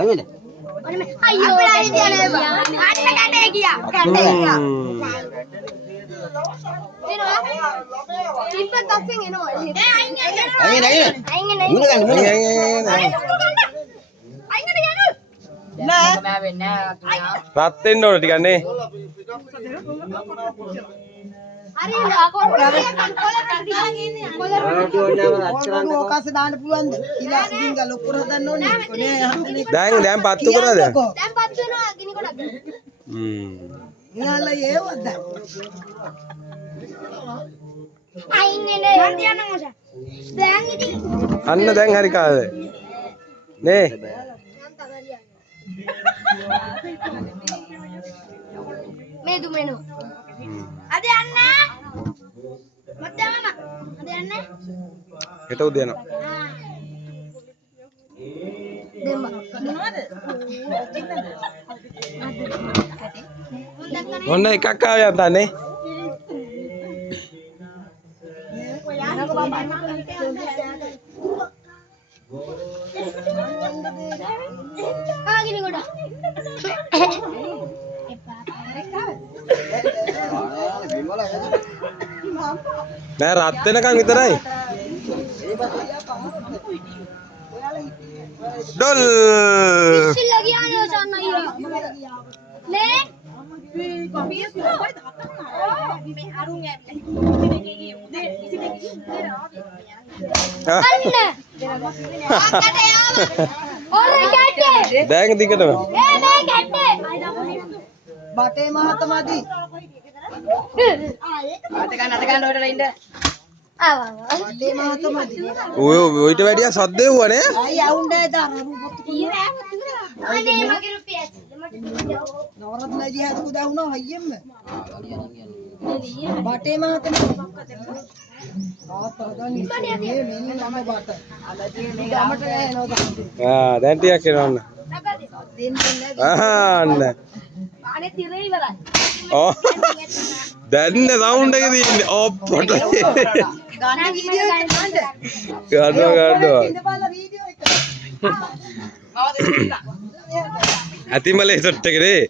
අයියනේ. අයියෝ අපේ තියනවා. අන්න කඩේ ගියා. කඩේ ගියා. එනවා. ඉපත් අස්සෙන් එනවා. අයියනේ අයියනේ. අයියනේ. මුණ ගන්න මුණ ගන්න. අයියනේ යන්න. රත් වෙන්න ඕන ටිකක් නේ. හරි ඕකාස දාන්න පුළුවන්ද? ඉලා ඉතින් ගල ඔක්කොර හදන්න ඕනේ. කොනේ දැන් පත්තු කරාද? දැන් පත් වෙනවා ගිනි ගොඩක්. ඉයාලා ඒවද? අයියනේ යන්න යන්න මොසා. දැන් ඉතින් අන්න දැන් හරි කාද? නේ. මේ දුමෙනෝ. අද යන්න. මත්දමම. අද යන්න. හෙට උදේ යනවා. දෙම්ම. ඔන්න එකක් ආවේ යන්තන්නේ. ගිනි ගොඩක්. නෑ රත් වෙනකන් විතරයි. ඩොල්. ඉස්සිලා ගියානේ ඔසන්න අයියා. නේ? අන්න. ආකට යාව. ඔරේ කැටේ. දැන් දිගටම. ඒ මේ කැටේ. බටේ මහතමදි. අත ගන්න ඔයලා ඉන්න. ආවා. බටේ මහතමදි. ඔයිට වැඩිය සද්දේ වුණා නේ. අය යවුන්නේ දාන පොත් අනේ මගේ රුපියල්. නවරත්නජී හදපු දාුණා හයියෙම. බටේ මහතමදි. ආතගන් ඉන්නේ මෙන්න මම බට. අලදී මේ ගමට එනවා. දැන් ටිකක් එනවන්න. අහන්න. අනේ තිරේ ඉවරයි. ඔව්. දැන් සවුන්ඩ් එක තියෙන්නේ. ඔප්පට. ගන්න වීඩියෝ එක ගන්න. ගන්නවා. ඉඳපාලා වීඩියෝ එක. ඇතිමලේ සෙට් එක නේ.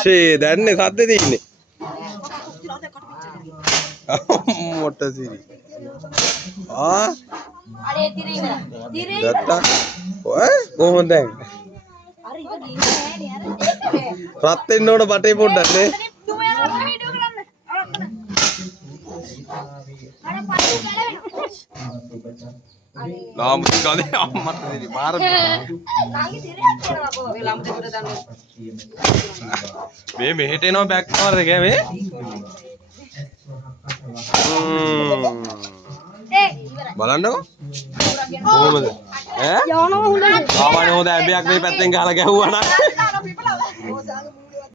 ෂේ දැන්නේ සද්දේ තියෙන්නේ. මොට සිරි. අනේ තිරේ ඉවරයි. තිරේ දැත්තා. ඔය කොහොමද දැන්? අර ඉව ගිහින් නෑනේ අර ඒක රත් වෙන්න ඕන බටේ පොඩ්ඩක් නේ. තුම යනවා වීඩියෝ කරන්න. අරක්කන. අර පටු ගැලවෙනවා. ලාම් ගානේ අම්මට දෙවි මාර නාගේ තිරයක් කරනවා කො. මේ ළම දෙකට දාන්න. මේ මෙහෙට එනවා බෑක් කවර් එක මේ. ඒ ඉවරයි. බලන්නකෝ. කොහොමද? ඈ? යවනවා හොඳයි. ආවනේ හොඳ ඇබයක් මේ පැත්තෙන් ගහලා ගැහුවා නම්. දාන පිපලා. ඕසාගේ